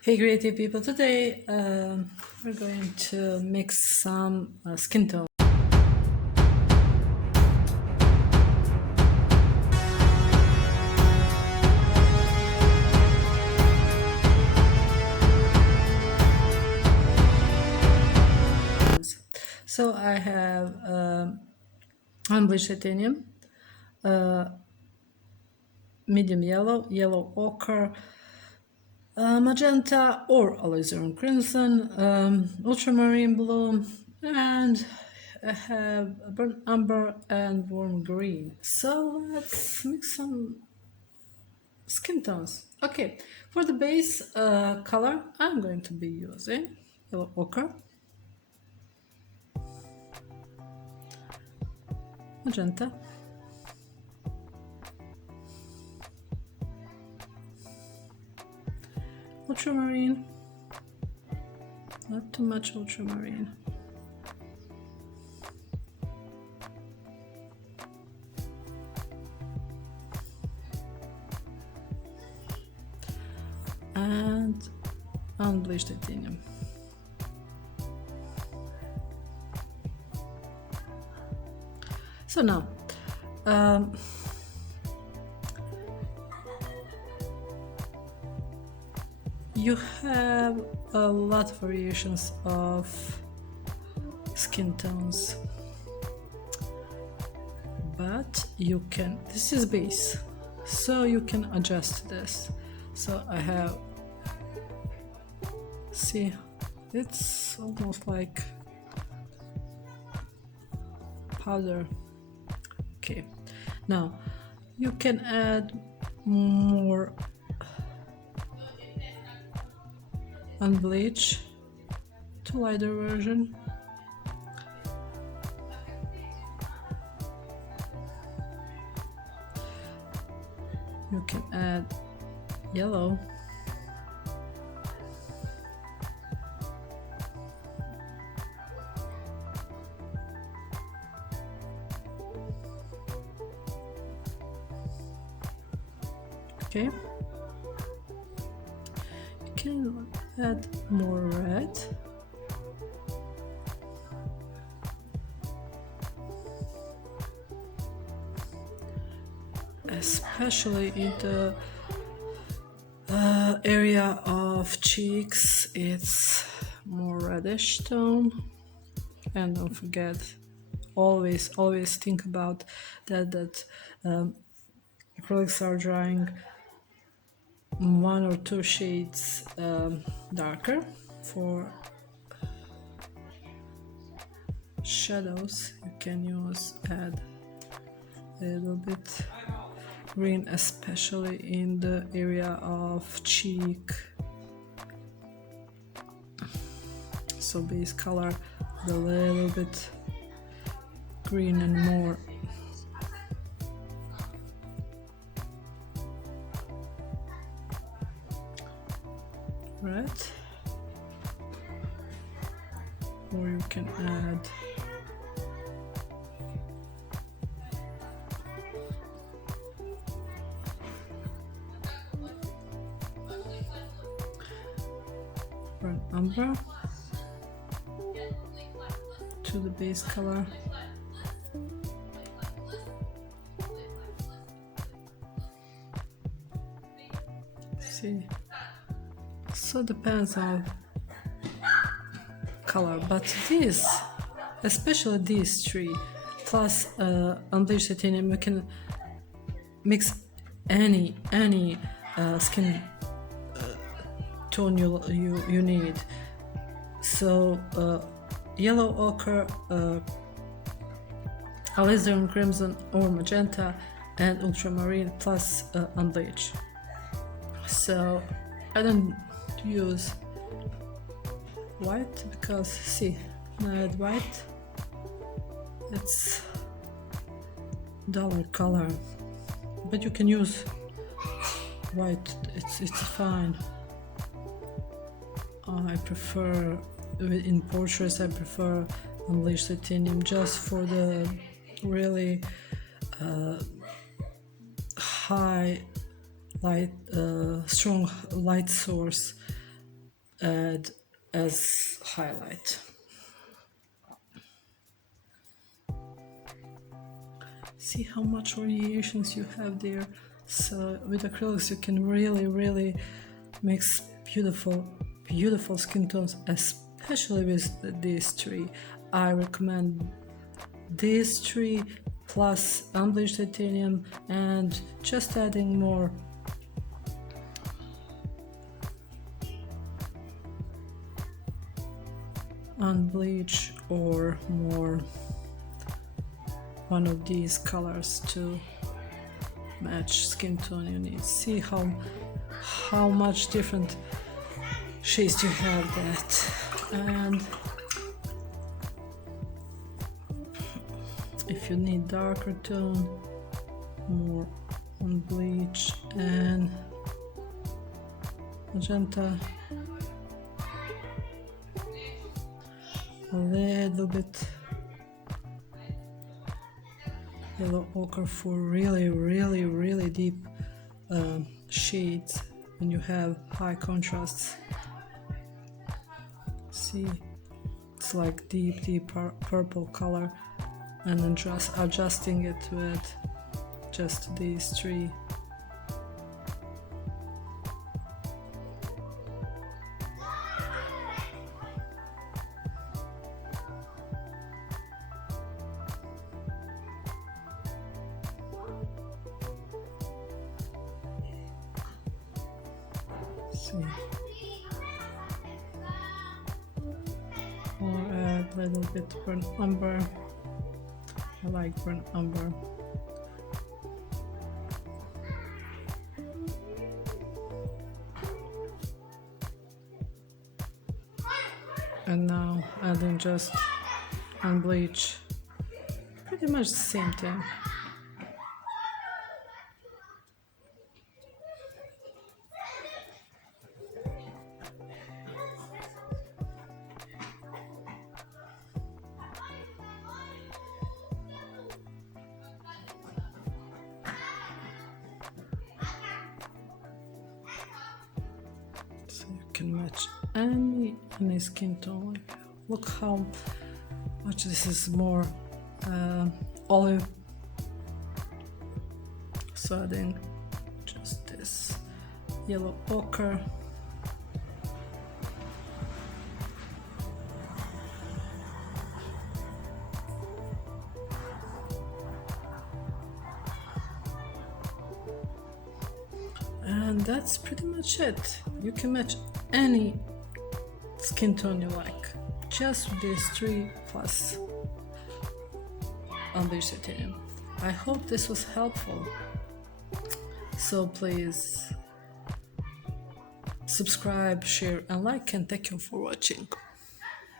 Hey creative people, today we're going to mix some skin tone. So I have unbleached titanium, medium yellow, yellow ochre, magenta or alizarin crimson, ultramarine blue, and I have burnt umber and warm green. So let's mix some skin tones. Okay, for the base color, I'm going to be using yellow ochre, magenta, ultramarine, not too much ultramarine, and unbleached titanium. So now, you have a lot of variations of skin tones, but you can, this is base, so you can adjust this. So I have, see, it's almost like powder. Okay, now you can add more unbleach to lighter version. You can add yellow. Okay. You can add more red. Especially in the area of cheeks, it's more reddish tone. And don't forget, always think about that acrylics are drying 1 or 2 shades darker. For shadows, you can add a little bit green, especially in the area of cheek. So base color with a little bit green and more red, or you can add burnt umber to the base color. See, so depends on color, but this, especially these 3 plus unbleached titanium, you can mix any skin tone you need. So yellow ochre, alizarin crimson or magenta, and ultramarine plus unbleached. So I don't use white because, see, when I add white, it's duller color, but you can use white, it's fine. I prefer, in portraits, I prefer unbleached titanium just for the really high light, strong light source. add as highlight. See how much variations you have there. So with acrylics you can really mix beautiful skin tones, especially with these three. I recommend these three plus unbleached titanium and just adding more unbleached or more one of these colors to match skin tone you need. See how much different shades you have that. And if you need darker tone, more unbleached and magenta, a little bit yellow ochre for really deep shades when you have high contrasts. See, it's like deep purple color, and then just adjusting it with just these three. See, or add a little bit burnt umber. I like burnt umber. And now adding just unbleach, pretty much the same thing. So you can match any skin tone. Look how much this is more olive. So adding just this yellow ochre. And that's pretty much it. You can match any skin tone you like, just with these three plus unbleached titanium. I hope this was helpful. So please subscribe, share and like, and thank you for watching.